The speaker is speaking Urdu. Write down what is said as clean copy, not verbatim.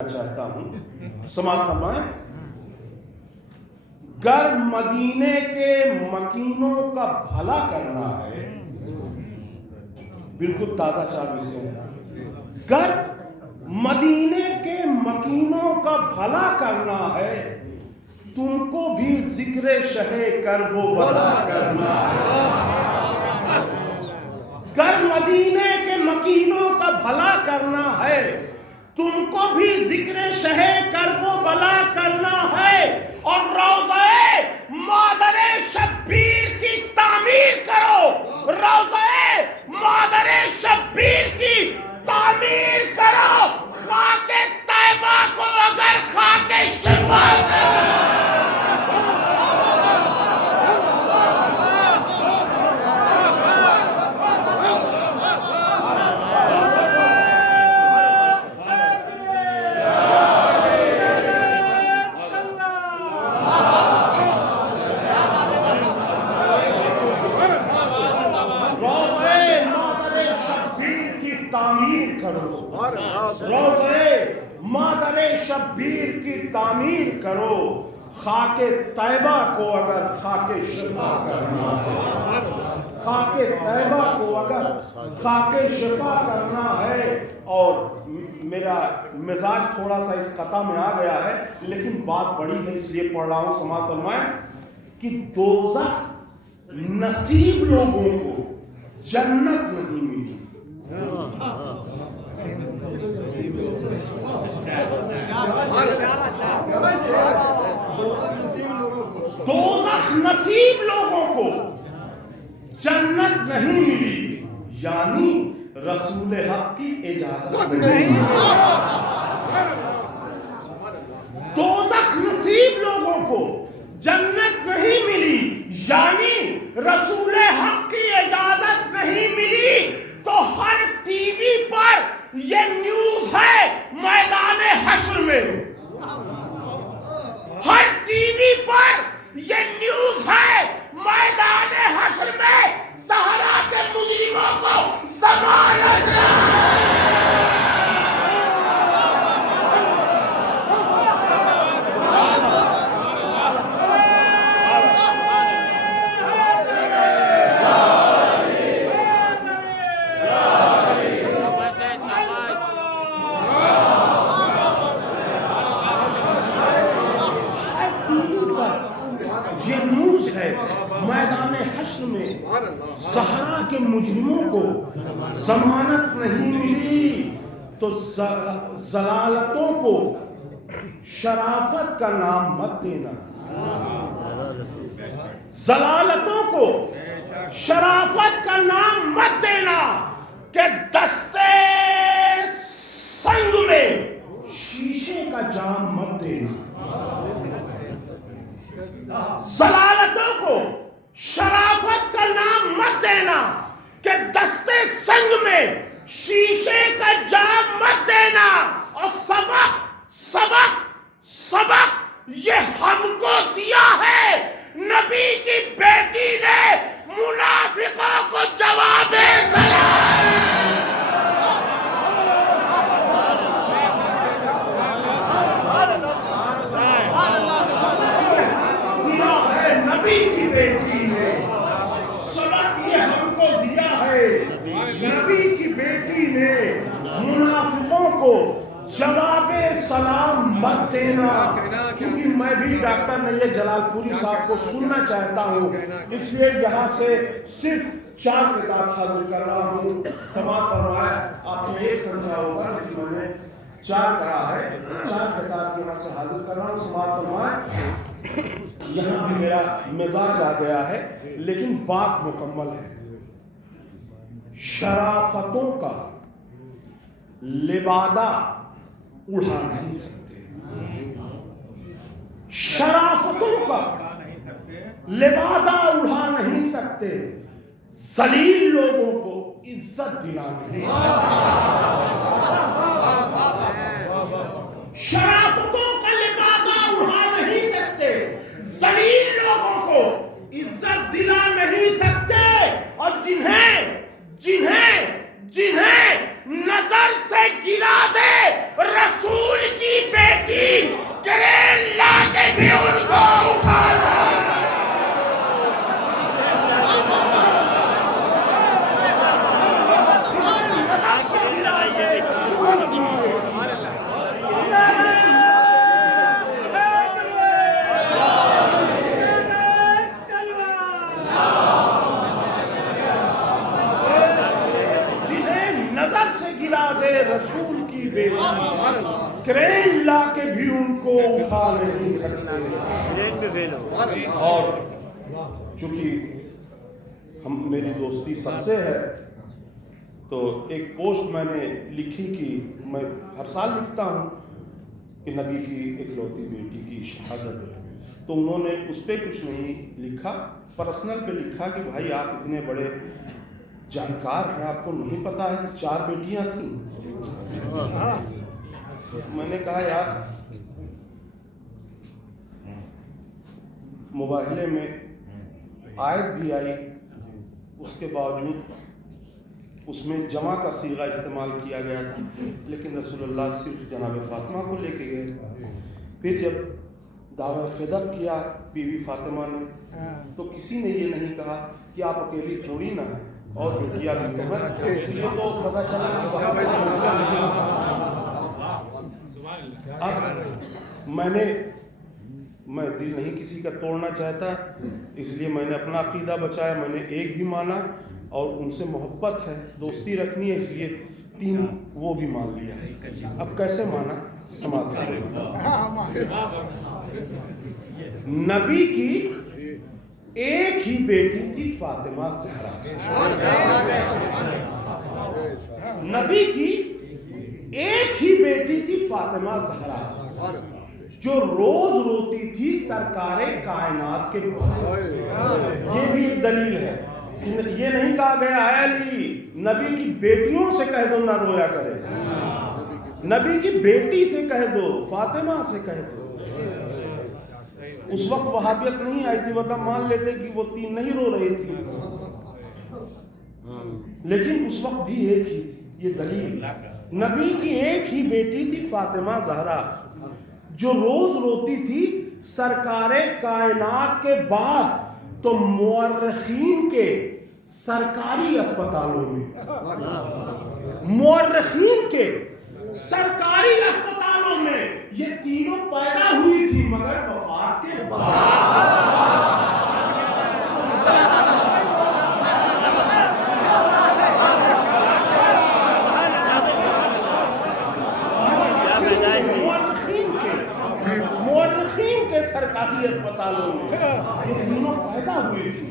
چاہتا ہوں، سماعت فرمائیں۔ گر مدینے کے مکینوں کا بھلا کرنا ہے، بالکل تازہ چابی سے، گر مدینے کے مکینوں کا بھلا کرنا ہے، تم کو بھی ذکر شہ کرب و بلا کرنا ہے۔ گر مدینے کے مکینوں کا بھلا کرنا ہے، تم کو بھی ذکر شہ کرب و بلا کرنا ہے، اور روضہ مادر شبیر کی تعمیر کرو، روضہ مادر شبیر کی تعمیر کرو، خاک طیبہ کو اگر خاک شفا کرو۔ روضہ مادر شبیر کی تعمیر کرو، خاک طیبہ کو اگر خاک شفا کرنا ہے، خاک طیبہ کو اگر خاک شفا کرنا ہے۔ اور میرا مزاج تھوڑا سا اس قطع میں آ گیا ہے، لیکن بات بڑی ہے اس لیے پڑھ رہا ہوں، سماعت فرمائیں کہ دوزخ نصیب لوگوں کو جنت نہیں ملی۔ دوزخ نصیب لوگوں کو جنت نہیں ملی، یعنی رسول حق کی اجازت نہیں۔ دوزخ نصیب لوگوں کو جنت نہیں ملی، یعنی رسول حق کی اجازت نہیں ملی، تو ہر ٹی وی پر یہ نیوز ہے میدان حشر میں، ہر ٹی وی پر یہ نیوز ہے میدان حشر میں، زہرا کے مجرموں کو ضمانت میدان حشر میں زہرا کے مجرموں کو ضمانت نہیں ملی، تو ضلالتوں کو شرافت کا نام مت دینا، ضلالتوں کو شرافت کا نام مت دینا، کہ دستے سنگ میں شیشے کا جام مت دینا۔ ضلالتوں کو شرافت کا نام مت دینا، کہ دستے سنگ میں شیشے کا جام مت دینا۔ اور سبق سبق سبق یہ ہم کو دیا ہے نبی کی بیٹی نے منافقوں کو جواب سلام نبی کی بیٹی نے، سبق یہ ہم کو دیا ہے نبی کی بیٹی نے، منافقوں کو جواب سلام مت دینا۔ کیونکہ میں بھی ڈاکٹر نیہ جلال پوری صاحب کو سننا چاہتا ہوں، اس لیے یہاں سے صرف 4 خطاب حاضر کر رہا ہوں۔ سماعت فرمائیں، آپ نے ایک سمجھا ہوگا لیکن میں نے 4 کہا ہے، 4 خطاب یہاں سے حاضر کر رہا ہوں۔ سماعت فرمائیں، یہاں بھی میرا مزاج آ گیا ہے لیکن بات مکمل ہے۔ شرافتوں کا لبادہ اڑا نہیں سکتے، شرافتوں کا لبادہ اڑا نہیں سکتے، ذلیل لوگوں کو عزت دلا نہیں سکتے، شرافتوں کا لبادہ اڑا نہیں سکتے، ذلیل لوگوں کو عزت دلا نہیں سکتے، اور جنہیں جنہیں جنہیں نظر سے گرا دے رسول کی کرین لا کے بھی ان کو اٹھا نہیں سکتے. اور چونکہ میری دوستی سب سے ہے تو ایک پوسٹ میں نے لکھی کہ میں ہر سال لکھتا ہوں کہ نبی کی اکلوتی بیٹی کی شہادت ہے. تو انہوں نے اس پہ کچھ نہیں لکھا، پرسنل پہ لکھا کہ بھائی آپ اتنے بڑے جانکار ہیں، آپ کو نہیں پتا ہے کہ 4 بیٹیاں تھیں. میں نے کہا یار مباہلے میں آیت بھی آئی، اس کے باوجود اس میں جمع کا صیغہ استعمال کیا گیا تھا، لیکن رسول اللہ صرف جناب فاطمہ کو لے کے گئے. پھر جب دعویٰ فدق کیا بیوی فاطمہ نے تو کسی نے یہ نہیں کہا کہ آپ اکیلی تھوڑی نہ ہیں اور بیٹیاں بھی تو ہیں. یہ تو پتہ چلا اب میں دل نہیں کسی کا توڑنا چاہتا، اس لیے میں نے اپنا عقیدہ بچایا. میں نے ایک بھی مانا اور ان سے محبت ہے، دوستی رکھنی ہے، اس لیے 3 وہ بھی مان لیا. اب کیسے مانا سماعت کریں. نبی کی ایک ہی بیٹی تھی فاطمہ زہرا. نبی کی ایک ہی بیٹی تھی فاطمہ زہرا جو روز روتی تھی سرکار کائنات کے بعد. یہ بھی ایک دلیل ہے. یہ نہیں کہا گیا اے علی نبی کی بیٹیوں سے کہہ دو نہ رویا کرے، نبی کی بیٹی سے کہہ دو، فاطمہ سے کہہ دو. اس وقت وہابیت نہیں آئی تھی، ورنہ مان لیتے کہ وہ 3 نہیں رو رہی تھی، لیکن اس وقت بھی ایک ہی تھی. یہ دلیل نبی کی ایک ہی بیٹی تھی فاطمہ زہرا جو روز روتی تھی سرکار کائنات کے بعد تو مورخین کے سرکاری اسپتالوں میں، مورخین کے سرکاری اسپتالوں میں یہ تینوں پیدا ہوئی تھی مگر وفات کے بعد. مورخین کے سرکاری اسپتالوں میں یہ تینوں پیدا ہوئی تھی